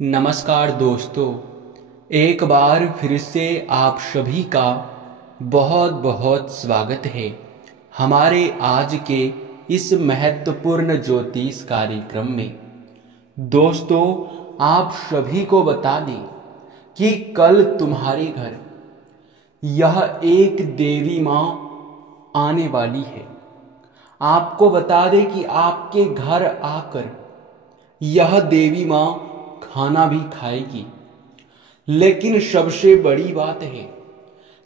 नमस्कार दोस्तों, एक बार फिर से आप सभी का बहुत बहुत स्वागत है हमारे आज के इस महत्वपूर्ण ज्योतिष कार्यक्रम में। दोस्तों, आप सभी को बता दें कि कल तुम्हारे घर यह एक देवी माँ आने वाली है। आपको बता दें कि आपके घर आकर यह देवी माँ खाना भी खाएगी, लेकिन सबसे बड़ी बात है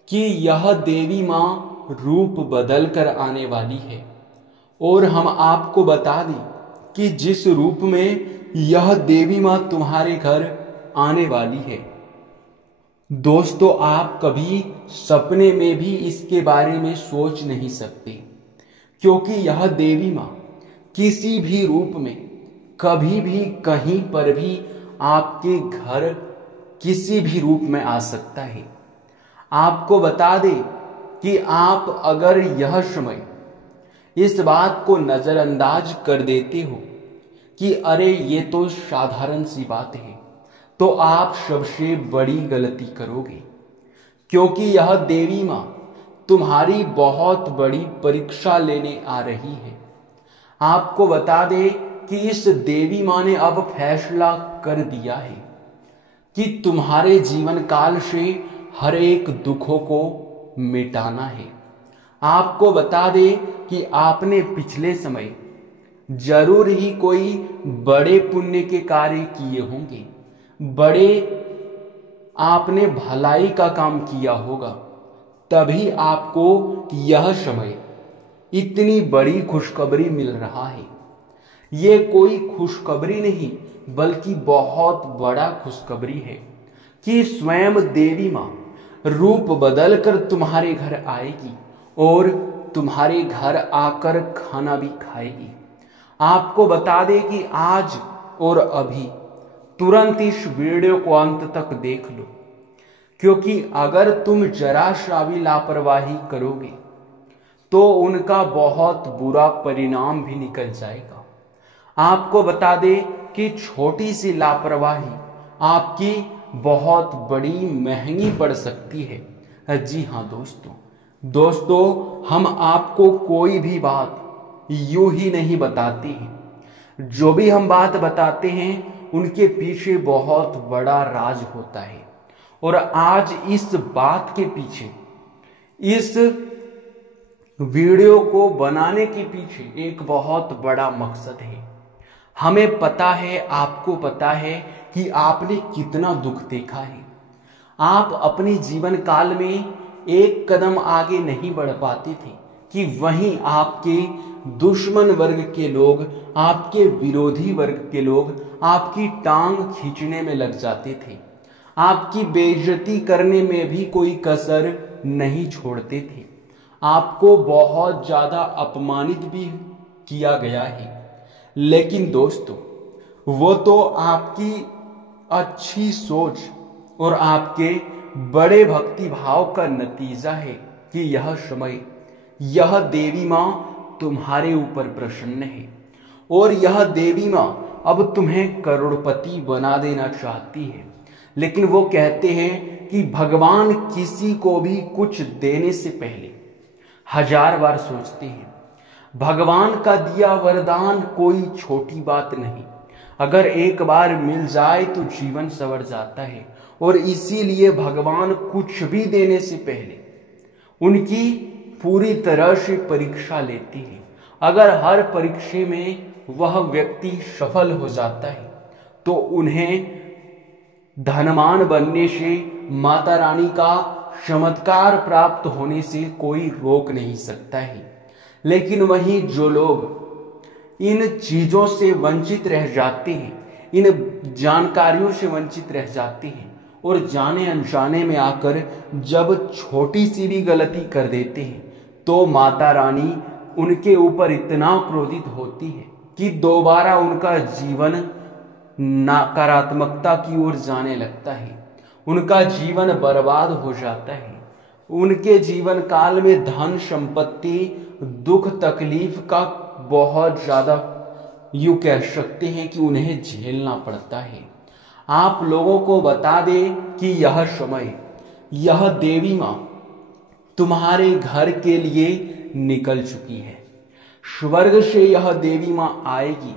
कि यह देवी माँ रूप बदल कर आने वाली है। और हम आपको बता दें कि जिस रूप में यह देवी माँ तुम्हारे घर आने वाली है, दोस्तों, आप कभी सपने में भी इसके बारे में सोच नहीं सकते, क्योंकि यह देवी माँ किसी भी रूप में कभी भी कहीं पर भी आपके घर किसी भी रूप में आ सकता है। आपको बता दें कि आप अगर यह समय इस बात को नजरअंदाज कर देते हो कि अरे ये तो साधारण सी बात है, तो आप सबसे बड़ी गलती करोगे, क्योंकि यह देवी माँ तुम्हारी बहुत बड़ी परीक्षा लेने आ रही है। आपको बता दें कि इस देवी माँ ने अब फैसला कर दिया है कि तुम्हारे जीवन काल से हर एक दुखों को मिटाना है। आपको बता दें कि आपने पिछले समय जरूर ही कोई बड़े पुण्य के कार्य किए होंगे, बड़े आपने भलाई का काम किया होगा, तभी आपको यह समय इतनी बड़ी खुशखबरी मिल रहा है। ये कोई खुशखबरी नहीं बल्कि बहुत बड़ा खुशखबरी है कि स्वयं देवी माँ रूप बदलकर तुम्हारे घर आएगी और तुम्हारे घर आकर खाना भी खाएगी। आपको बता दें कि आज और अभी तुरंत इस वीडियो को अंत तक देख लो, क्योंकि अगर तुम जरा सा भी लापरवाही करोगे तो उनका बहुत बुरा परिणाम भी निकल जाएगा। आपको बता दें कि छोटी सी लापरवाही आपकी बहुत बड़ी महंगी पड़ सकती है। जी हाँ दोस्तों, हम आपको कोई भी बात यूं ही नहीं बताते हैं। जो भी हम बात बताते हैं उनके पीछे बहुत बड़ा राज होता है। और आज इस बात के पीछे, इस वीडियो को बनाने के पीछे एक बहुत बड़ा मकसद है। हमें पता है, आपको पता है कि आपने कितना दुख देखा है। आप अपने जीवन काल में एक कदम आगे नहीं बढ़ पाते थे कि वहीं आपके दुश्मन वर्ग के लोग, आपके विरोधी वर्ग के लोग आपकी टांग खींचने में लग जाते थे, आपकी बेइज्जती करने में भी कोई कसर नहीं छोड़ते थे। आपको बहुत ज्यादा अपमानित भी किया गया है। लेकिन दोस्तों, वो तो आपकी अच्छी सोच और आपके बड़े भक्ति भाव का नतीजा है कि यह समय यह देवी माँ तुम्हारे ऊपर प्रसन्न है। और यह देवी माँ अब तुम्हें करोड़पति बना देना चाहती है। लेकिन वो कहते हैं कि भगवान किसी को भी कुछ देने से पहले 1000 बार सोचते हैं। भगवान का दिया वरदान कोई छोटी बात नहीं। अगर एक बार मिल जाए तो जीवन संवर जाता है। और इसीलिए भगवान कुछ भी देने से पहले उनकी पूरी तरह से परीक्षा लेते हैं। अगर हर परीक्षा में वह व्यक्ति सफल हो जाता है तो उन्हें धनवान बनने से, माता रानी का चमत्कार प्राप्त होने से कोई रोक नहीं सकता है। लेकिन वहीं जो लोग इन चीजों से वंचित रह जाते हैं, इन जानकारियों से वंचित रह जाते हैं और जाने अनजाने में आकर जब छोटी सी भी गलती कर देते हैं, तो माता रानी उनके ऊपर इतना क्रोधित होती है कि दोबारा उनका जीवन नकारात्मकता की ओर जाने लगता है। उनका जीवन बर्बाद हो जाता है। उनके जीवन काल में धन संपत्ति, दुख तकलीफ का बहुत ज्यादा यूं कह सकते हैं कि उन्हें झेलना पड़ता है। आप लोगों को बता दे कि यह समय, यह देवी माँ तुम्हारे घर के लिए निकल चुकी है। स्वर्ग से यह देवी माँ आएगी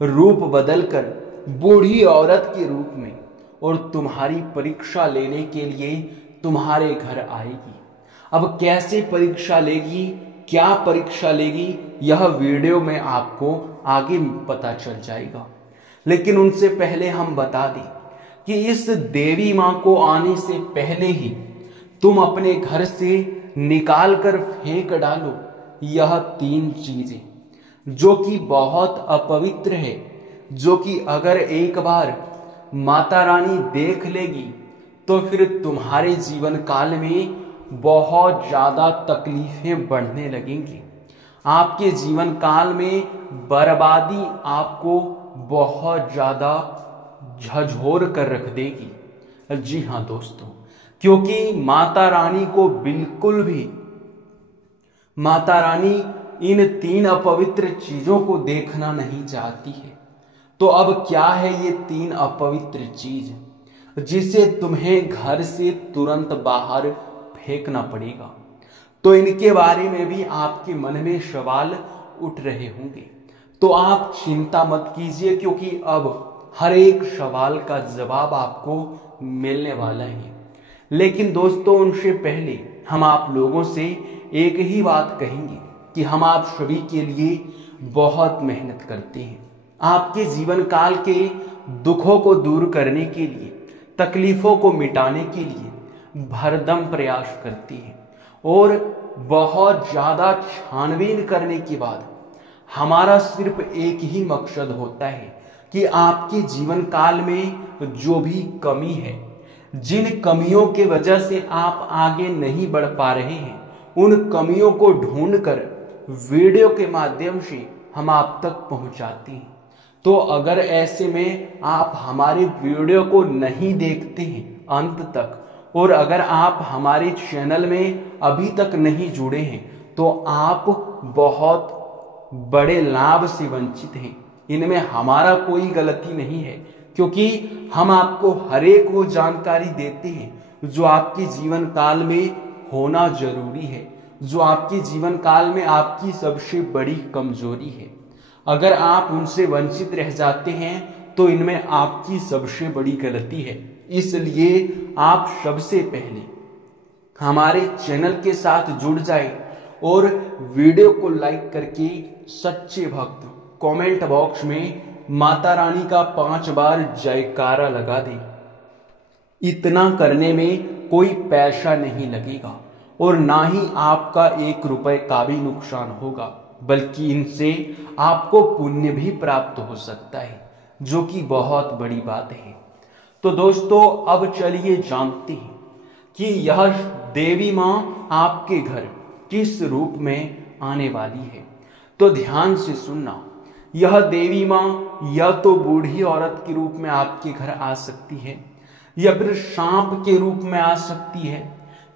रूप बदलकर बूढ़ी औरत के रूप में, और तुम्हारी परीक्षा लेने के लिए तुम्हारे घर आएगी। अब कैसे परीक्षा लेगी, क्या परीक्षा लेगी, यह वीडियो में आपको आगे पता चल जाएगा। लेकिन उनसे पहले हम बता दें कि इस देवी माँ को आने से पहले ही तुम अपने घर से निकाल कर फेंक डालो यह 3 चीजें, जो कि बहुत अपवित्र है, जो कि अगर एक बार माता रानी देख लेगी तो फिर तुम्हारे जीवन काल में बहुत ज्यादा तकलीफें बढ़ने लगेंगी। आपके जीवन काल में बर्बादी आपको बहुत ज्यादा झकझोर कर रख देगी। जी हाँ दोस्तों, क्योंकि माता रानी को बिल्कुल भी, माता रानी इन 3 अपवित्र चीजों को देखना नहीं चाहती है। तो अब क्या है ये 3 अपवित्र चीज जिसे तुम्हें घर से तुरंत बाहर फेंकना पड़ेगा? तो इनके बारे में भी आपके मन में सवाल उठ रहे होंगे, तो आप चिंता मत कीजिए, क्योंकि अब हर एक सवाल का जवाब आपको मिलने वाला है। लेकिन दोस्तों, उनसे पहले हम आप लोगों से एक ही बात कहेंगे कि हम आप सभी के लिए बहुत मेहनत करते हैं, आपके जीवन काल के दुखों को दूर करने के लिए, तकलीफों को मिटाने के लिए भरदम प्रयास करते हैं, और बहुत ज्यादा छानबीन करने के बाद हमारा सिर्फ एक ही मकसद होता है कि आपके जीवन काल में जो भी कमी है, जिन कमियों के वजह से आप आगे नहीं बढ़ पा रहे हैं, उन कमियों को ढूंढकर वीडियो के माध्यम से हम आप तक पहुंचाते हैं। तो अगर ऐसे में आप हमारे वीडियो को नहीं देखते हैं अंत तक, और अगर आप हमारे चैनल में अभी तक नहीं जुड़े हैं, तो आप बहुत बड़े लाभ से वंचित हैं। इनमें हमारा कोई गलती नहीं है, क्योंकि हम आपको हर एक वो जानकारी देते हैं जो आपके जीवन काल में होना जरूरी है, जो आपके जीवन काल में आपकी सबसे बड़ी कमजोरी है। अगर आप उनसे वंचित रह जाते हैं तो इनमें आपकी सबसे बड़ी गलती है। इसलिए आप सबसे पहले हमारे चैनल के साथ जुड़ जाए और वीडियो को लाइक करके सच्चे भक्त कमेंट बॉक्स में माता रानी का 5 बार जयकारा लगा दे। इतना करने में कोई पैसा नहीं लगेगा और ना ही आपका 1 रुपए का भी नुकसान होगा, बल्कि इनसे आपको पुण्य भी प्राप्त हो सकता है, जो कि बहुत बड़ी बात है। तो दोस्तों, अब चलिए जानते हैं कि यह देवी माँ आपके घर किस रूप में आने वाली है। तो ध्यान से सुनना, यह देवी माँ या तो बूढ़ी औरत के रूप में आपके घर आ सकती है, या फिर सांप के रूप में आ सकती है,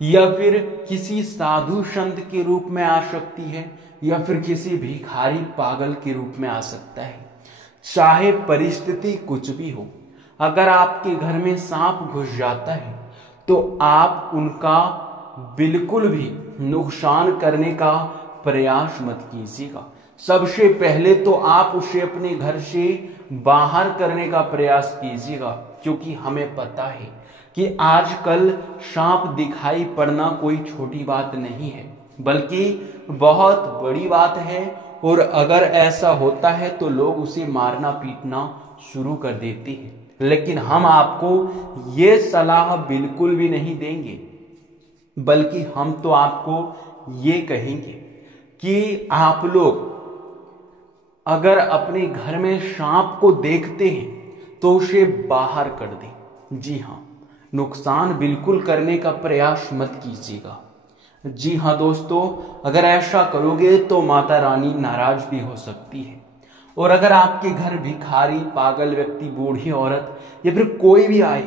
या फिर किसी साधु संत के रूप में आ सकती है, या फिर किसी भिखारी पागल के रूप में आ सकता है। चाहे परिस्थिति कुछ भी हो, अगर आपके घर में सांप घुस जाता है तो आप उनका बिल्कुल भी नुकसान करने का प्रयास मत कीजिएगा। सबसे पहले तो आप उसे अपने घर से बाहर करने का प्रयास कीजिएगा, क्योंकि हमें पता है कि आजकल सांप दिखाई पड़ना कोई छोटी बात नहीं है, बल्कि बहुत बड़ी बात है। और अगर ऐसा होता है तो लोग उसे मारना पीटना शुरू कर देते हैं। लेकिन हम आपको ये सलाह बिल्कुल भी नहीं देंगे, बल्कि हम तो आपको ये कहेंगे कि आप लोग अगर अपने घर में सांप को देखते हैं तो उसे बाहर कर दें। जी हाँ, नुकसान बिल्कुल करने का प्रयास मत कीजिएगा। जी हाँ दोस्तों, अगर ऐसा करोगे तो माता रानी नाराज भी हो सकती है। और अगर आपके घर भिखारी, पागल व्यक्ति, बूढ़ी औरत या फिर कोई भी आए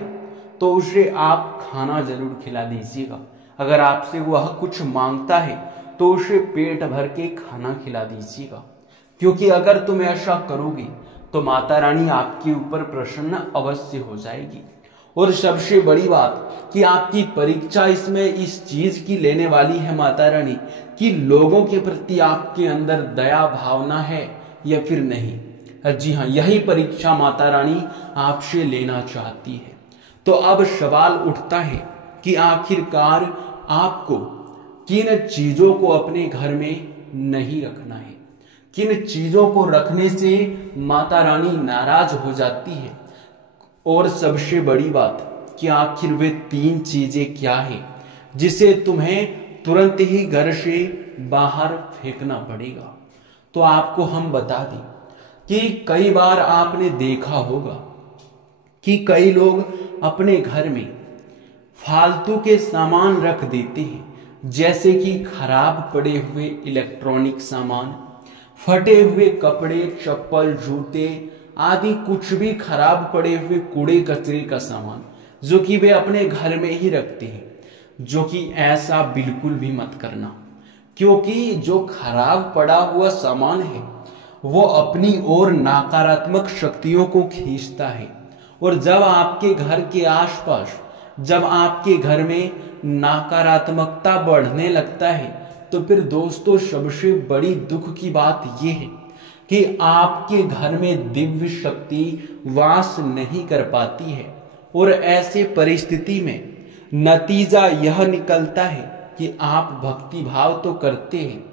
तो उसे आप खाना जरूर खिला दीजिएगा। अगर आपसे वह कुछ मांगता है तो उसे पेट भर के खाना खिला दीजिएगा, क्योंकि अगर तुम ऐसा करोगे तो माता रानी आपके ऊपर प्रसन्न अवश्य हो जाएगी। और सबसे बड़ी बात कि आपकी परीक्षा इसमें इस चीज की लेने वाली है माता रानी कि लोगों के प्रति आपके अंदर दया भावना है या फिर नहीं। जी हाँ, यही परीक्षा माता रानी आपसे लेना चाहती है। तो अब सवाल उठता है कि आखिरकार आपको किन चीजों को अपने घर में नहीं रखना है, किन चीजों को रखने से माता रानी नाराज हो जाती है, और सबसे बड़ी बात कि आखिर वे 3 चीजें क्या है जिसे तुम्हें तुरंत ही घर से बाहर फेंकना पड़ेगा। तो आपको हम बता दें कि कई बार आपने देखा होगा कि कई लोग अपने घर में फालतू के सामान रख देते हैं, जैसे कि खराब पड़े हुए इलेक्ट्रॉनिक सामान, फटे हुए कपड़े, चप्पल, जूते आदि कुछ भी खराब पड़े हुए कूड़े कचरे का सामान जो कि वे अपने घर में ही रखते हैं, जो कि ऐसा बिल्कुल भी मत करना। क्योंकि जो खराब पड़ा हुआ सामान है वो अपनी ओर नकारात्मक शक्तियों को खींचता है, और जब आपके घर के आसपास, जब आपके घर में नकारात्मकता बढ़ने लगता है तो फिर दोस्तों सबसे बड़ी दुख की बात यह है कि आपके घर में दिव्य शक्ति वास नहीं कर पाती है। और ऐसे परिस्थिति में नतीजा यह निकलता है कि आप भक्ति भाव तो करते हैं,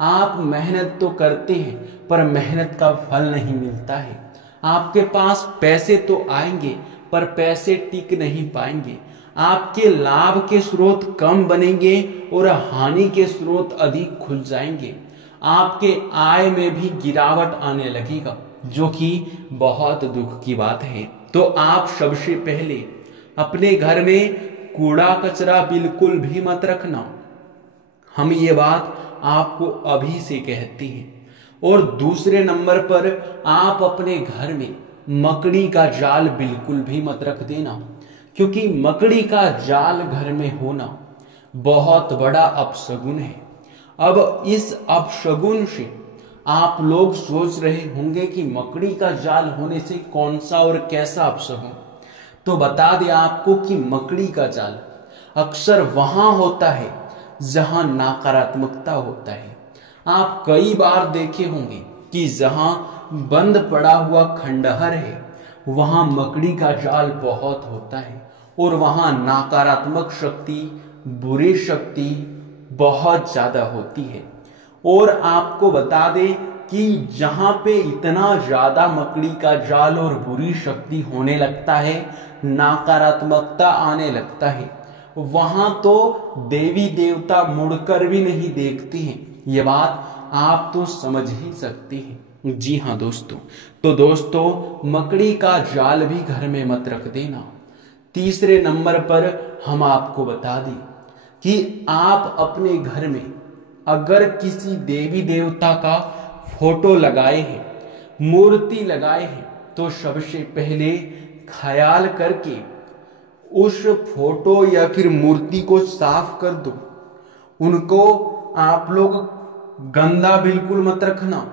आप मेहनत तो करते हैं, पर मेहनत का फल नहीं मिलता है। आपके पास पैसे तो आएंगे पर पैसे टिक नहीं पाएंगे। आपके लाभ के स्रोत कम बनेंगे और हानि के स्रोत अधिक खुल जाएंगे। आपके आय में भी गिरावट आने लगेगा, जो कि बहुत दुख की बात है। तो आप सबसे पहले अपने घर में कूड़ा कचरा बिल्कुल भी मत रखना। हम ये बात आपको अभी से कहते हैं। और दूसरे नंबर पर आप अपने घर में मकड़ी का जाल बिल्कुल भी मत रख देना, क्योंकि मकड़ी का जाल घर में होना बहुत बड़ा अपशगुन है। अब इस अपशगुन से आप लोग सोच रहे होंगे कि मकड़ी का जाल होने से कौन सा और कैसा अपशगुन। तो बता दें आपको कि मकड़ी का जाल अक्सर वहां होता है जहां नकारात्मकता होता है। आप कई बार देखे होंगे कि जहां बंद पड़ा हुआ खंडहर है वहां मकड़ी का जाल बहुत होता है, और वहां नकारात्मक शक्ति, बुरी शक्ति बहुत ज्यादा होती है। और आपको बता दें कि जहां पे इतना ज्यादा मकड़ी का जाल और बुरी शक्ति होने लगता है, नकारात्मकता आने लगता है, वहां तो देवी देवता मुड़कर भी नहीं देखते हैं। ये बात आप तो समझ ही सकते हैं। जी हाँ दोस्तों, तो दोस्तों मकड़ी का जाल भी घर में मत रख देना। तीसरे नंबर पर हम आपको बता दें कि आप अपने घर में अगर किसी देवी देवता का फोटो लगाए हैं, मूर्ति लगाए हैं, तो सबसे पहले ख्याल करके उस फोटो या फिर मूर्ति को साफ कर दो। उनको आप लोग गंदा बिल्कुल मत रखना।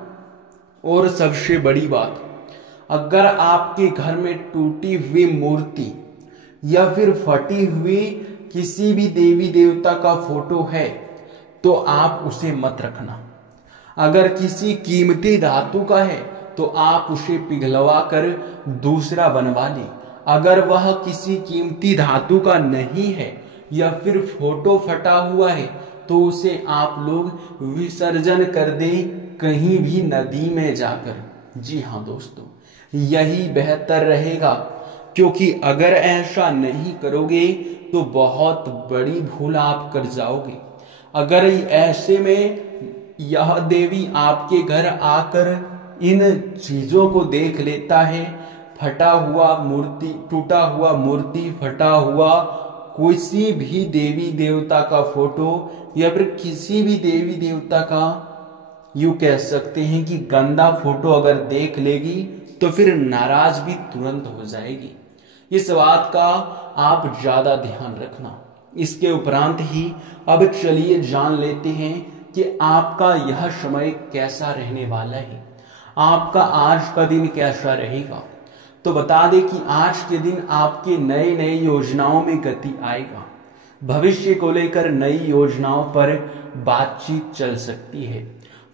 और सबसे बड़ी बात, अगर आपके घर में टूटी हुई मूर्ति या फिर फटी हुई किसी भी देवी देवता का फोटो है तो आप उसे मत रखना। अगर किसी कीमती धातु का है तो आप उसे पिघलवा कर दूसरा बनवा लें। अगर वह किसी कीमती धातु का नहीं है या फिर फोटो फटा हुआ है तो उसे आप लोग विसर्जन कर दें कहीं भी नदी में जाकर। जी हाँ दोस्तों, यही बेहतर रहेगा, क्योंकि अगर ऐसा नहीं करोगे तो बहुत बड़ी भूल आप कर जाओगे। अगर ऐसे में यह देवी आपके घर आकर इन चीजों को देख लेता है, फटा हुआ मूर्ति, टूटा हुआ मूर्ति, फटा हुआ किसी भी देवी देवता का फोटो या फिर किसी भी देवी देवता का, यूं कह सकते हैं कि गंदा फोटो अगर देख लेगी तो फिर नाराज भी तुरंत हो जाएगी। इस बात का आप ज्यादा ध्यान रखना। इसके उपरांत ही अब चलिए जान लेते हैं कि आपका यह समय कैसा रहने वाला है। आपका आज का दिन कैसा रहेगा। तो बता दें कि आज के दिन आपके नए नए योजनाओं में गति आएगा। भविष्य को लेकर नई योजनाओं पर बातचीत चल सकती है।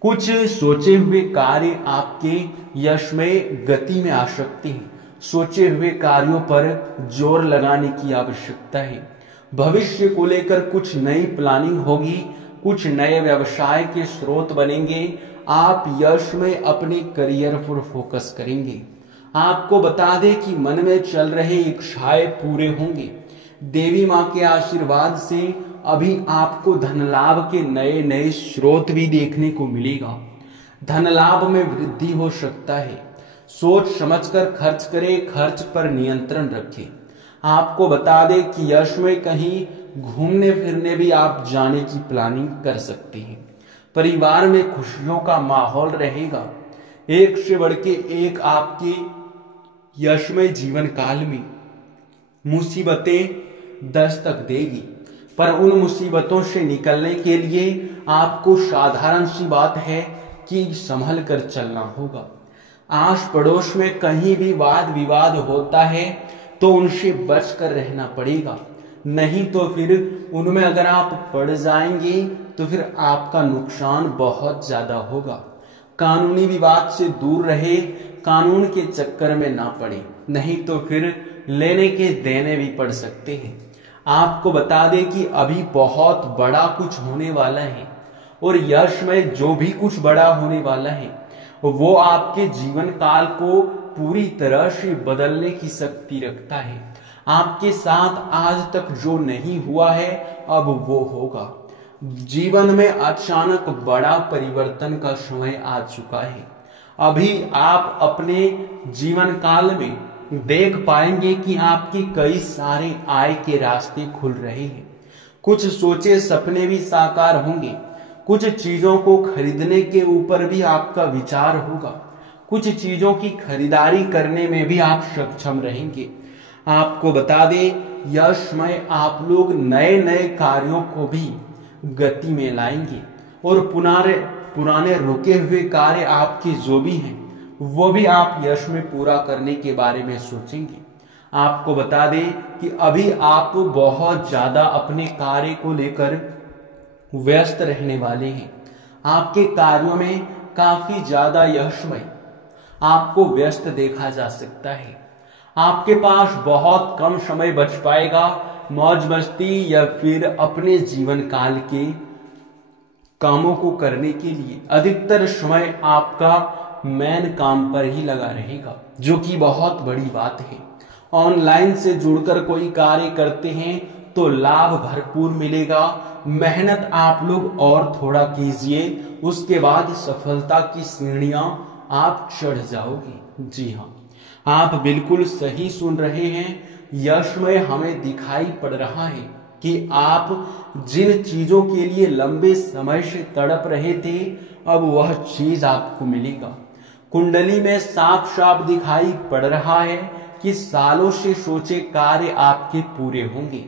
कुछ सोचे हुए कार्य आपके यश में गति में आ सकते हैं। सोचे हुए कार्यों पर जोर लगाने की आवश्यकता है। भविष्य को लेकर कुछ नई प्लानिंग होगी, कुछ नए व्यवसाय के स्रोत बनेंगे। आप यश में अपने करियर पर फोकस करेंगे। आपको बता दें कि मन में चल रहे इच्छाएं पूरे होंगे। देवी मां के आशीर्वाद से अभी आपको धन लाभ के नए नए स्रोत भी देखने को मिलेगा। धन लाभ में वृद्धि हो सकता है। सोच समझकर खर्च करें, खर्च पर नियंत्रण रखें। आपको बता दें कि यश में कहीं घूमने फिरने भी आप जाने की प्लानिंग कर सकते हैं। परिवार में खुशियों का माहौल रहेगा। एक से बढ़ के एक आपके यश में जीवन काल में मुसीबतें दस्तक देगी, पर उन मुसीबतों से निकलने के लिए आपको साधारण सी बात है कि संभल कर चलना होगा। आस पड़ोस में कहीं भी वाद विवाद होता है तो उनसे बचकर रहना पड़ेगा, नहीं तो फिर उनमें अगर आप पड़ जाएंगे तो फिर आपका नुकसान बहुत ज्यादा होगा। कानूनी विवाद से दूर रहे, कानून के चक्कर में ना पड़े, नहीं तो फिर लेने के देने भी पड़ सकते हैं। आपको बता दें कि अभी बहुत बड़ा कुछ होने वाला है और यश में जो भी कुछ बड़ा होने वाला है वो आपके जीवन काल को पूरी तरह से बदलने की शक्ति रखता है। आपके साथ आज तक जो नहीं हुआ है अब वो होगा। जीवन में अचानक बड़ा परिवर्तन का समय आ चुका है। अभी आप अपने जीवन काल में देख पाएंगे कि आपके कई सारे आय के रास्ते खुल रहे हैं। कुछ सोचे सपने भी साकार होंगे। कुछ चीजों को खरीदने के ऊपर भी आपका विचार होगा। कुछ चीजों की खरीदारी करने में भी आप सक्षम रहेंगे। आपको बता दें यश में आप लोग नए नए कार्यों को भी गति में लाएंगे और पुराने रुके हुए कार्य आपके जो भी हैं वो भी आप यश में पूरा करने के बारे में सोचेंगे। आपको बता दें कि अभी आप बहुत ज्यादा अपने कार्य को लेकर व्यस्त रहने वाले हैं। आपके कार्यों में काफी ज्यादा यशमय आपको व्यस्त देखा जा सकता है। आपके पास बहुत कम समय बच पाएगा मौज मस्ती या फिर अपने जीवन काल के कामों को करने के लिए। अधिकतर समय आपका मेन काम पर ही लगा रहेगा, जो कि बहुत बड़ी बात है। ऑनलाइन से जुड़कर कोई कार्य करते हैं तो लाभ भरपूर मिलेगा। मेहनत आप लोग और थोड़ा कीजिए, उसके बाद सफलता की सीढ़ियां आप चढ़ जाओगे। जी हाँ, आप बिल्कुल सही सुन रहे हैं। यश में हमें दिखाई पड़ रहा है कि आप जिन चीजों के लिए लंबे समय से तड़प रहे थे अब वह चीज आपको मिलेगा। कुंडली में साफ साफ दिखाई पड़ रहा है कि सालों से सोचे कार्य आपके पूरे होंगे।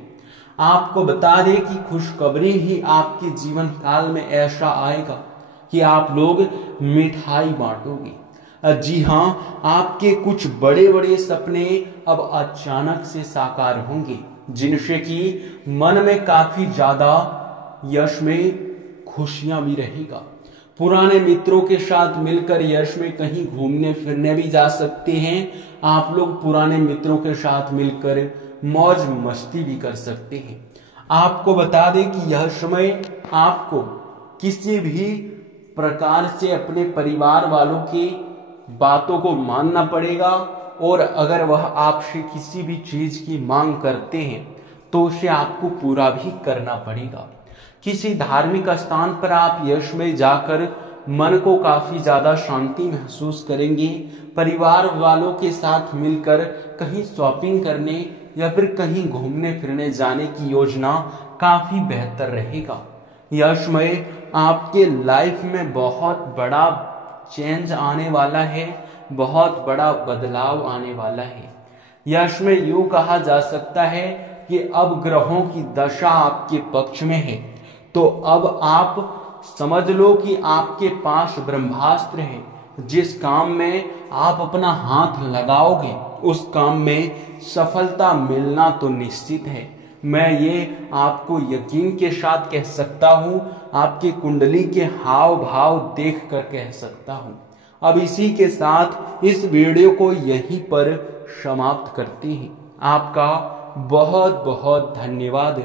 आपको बता दें कि खुशखबरी ही आपके जीवन काल में ऐसा आएगा कि आप लोग मिठाई बांटोगे। जी हाँ, आपके कुछ बड़े बड़े सपने अब अचानक से साकार होंगे, जिनसे कि मन में काफी ज्यादा यश में खुशियां भी रहेगा। पुराने मित्रों के साथ मिलकर यश में कहीं घूमने फिरने भी जा सकते हैं। आप लोग पुराने मित्रों के साथ मिलकर मौज मस्ती भी कर सकते हैं। आपको बता दें कि यह समय आपको किसी भी प्रकार से अपने परिवार वालों की बातों को मानना पड़ेगा और अगर वह आपसे किसी भी चीज की मांग करते हैं तो उसे आपको पूरा भी करना पड़ेगा। किसी धार्मिक स्थान पर आप यश में जाकर मन को काफी ज्यादा शांति महसूस करेंगे। परिवार वालों के साथ मिलकर कहीं शॉपिंग करने या फिर कहीं घूमने फिरने जाने की योजना काफी बेहतर रहेगा। यश में आपके लाइफ में बहुत बड़ा चेंज आने वाला है, बहुत बड़ा बदलाव आने वाला है। यश में यूं कहा जा सकता है कि अब ग्रहों की दशा आपके पक्ष में है, तो अब आप समझ लो कि आपके पास ब्रह्मास्त्र है जिस काम में आप अपना हाथ लगाओगे उस काम में सफलता मिलना तो निश्चित है। मैं ये आपको यकीन के साथ कह सकता हूँ, आपकी कुंडली के हाव भाव देख कर कह सकता हूँ। अब इसी के साथ इस वीडियो को यहीं पर समाप्त करते हैं। आपका बहुत बहुत धन्यवाद।